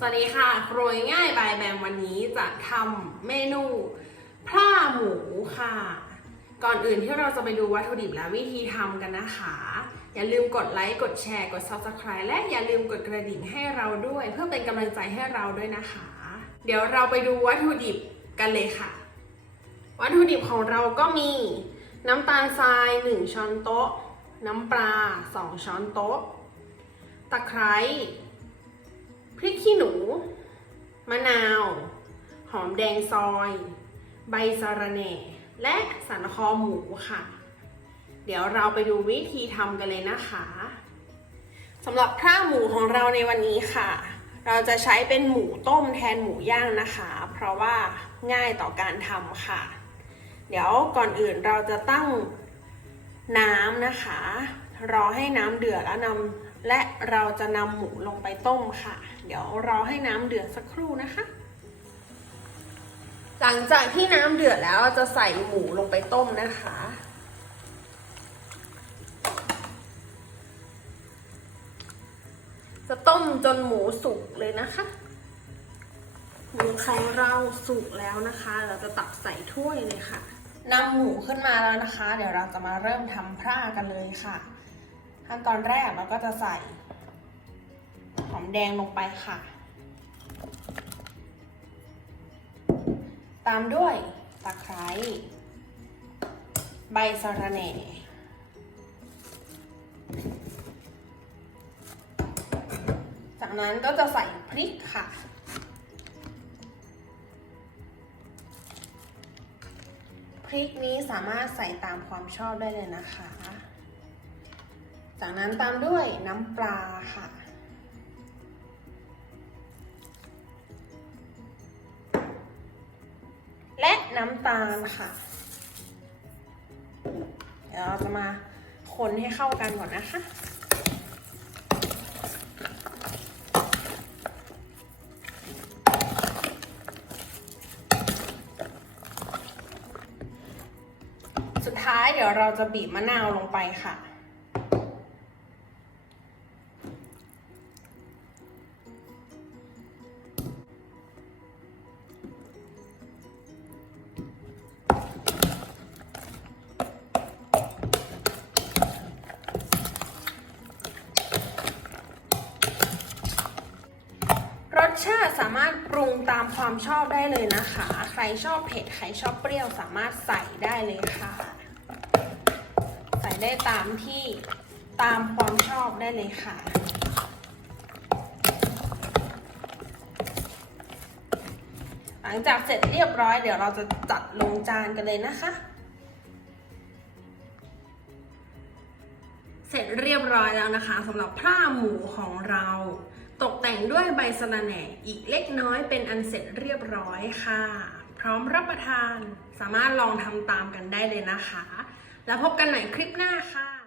สวัสดีค่ะครัวง่ายบายแบมวันนี้จะทำเมนูพร่าหมูค่ะ ก่อนอื่นที่เราจะไปดูวัตถุดิบและวิธีทำกันนะคะ อย่าลืมกดไลค์ กดแชร์ กด subscribe และอย่าลืมกดกระดิ่งให้เราด้วย เพื่อเป็นกำลังใจให้เราด้วยนะคะ เดี๋ยวเราไปดูวัตถุดิบกันเลยค่ะ วัตถุดิบของเราก็มีน้ำตาลทราย 1 ช้อนโต๊ะ น้ำปลา 2 ช้อนโต๊ะ ตะไคร้ พริกขี้หนู มะนาว หอมแดงซอย ใบสะระแหน่ และสันคอหมูค่ะ เดี๋ยวเราไปดูวิธีทำกันเลยนะคะสำหรับพร่าหมูของเราในวันนี้ค่ะ เราจะใช้เป็นหมูต้มแทนหมูย่างนะคะ เพราะว่าง่ายต่อการทำค่ะ เดี๋ยวก่อนอื่นเราจะตั้งน้ำนะคะ รอให้น้ำเดือดแล้วนำและเราจะนำหมูลงไปต้มค่ะ เดี๋ยวรอให้น้ำเดือดสักครู่นะคะ หลังจากที่น้ำเดือดแล้วเราจะใส่หมูลงไปต้มนะคะ จะต้มจนหมูสุกเลยนะคะหมูของเราสุกแล้วนะคะ เราจะตักใส่ถ้วยเลยค่ะนำหมูขึ้นมาแล้วนะคะ เดี๋ยวเราจะมาเริ่มทำพร่ากันเลยค่ะ ขั้นตอนแรกเราก็จะใส่หอมแดงลงไปค่ะ ตามด้วยตะไคร้ใบสะระแหน่จากนั้นก็จะใส่พริกค่ะ พริกนี้สามารถใส่ตามความชอบได้เลยนะคะ จากนั้นตามด้วยน้ำปลาค่ะ และน้ำตาลค่ะเดี๋ยวเราจะมาคนให้เข้ากันก่อนนะคะสุดท้ายเดี๋ยวเราจะบีบมะนาวลงไปค่ะ ชาติสามารถปรุงตามความชอบได้เลยนะคะ ใครชอบเผ็ดใครชอบเปรี้ยวสามารถใส่ได้เลยค่ะ ใส่ได้ตามที่ตามความชอบได้เลยค่ะหลังจากเสร็จเรียบร้อยเดี๋ยวเราจะจัดลงจานกันเลยนะคะ เสร็จเรียบร้อยแล้วนะคะสำหรับพร่าหมูของเรา แต่งด้วยใบสะระแหน่อีกเล็กน้อยเป็นอันเสร็จเรียบร้อยค่ะ พร้อมรับประทานสามารถลองทำตามกันได้เลยนะคะ แล้วพบกันใหม่คลิปหน้าค่ะ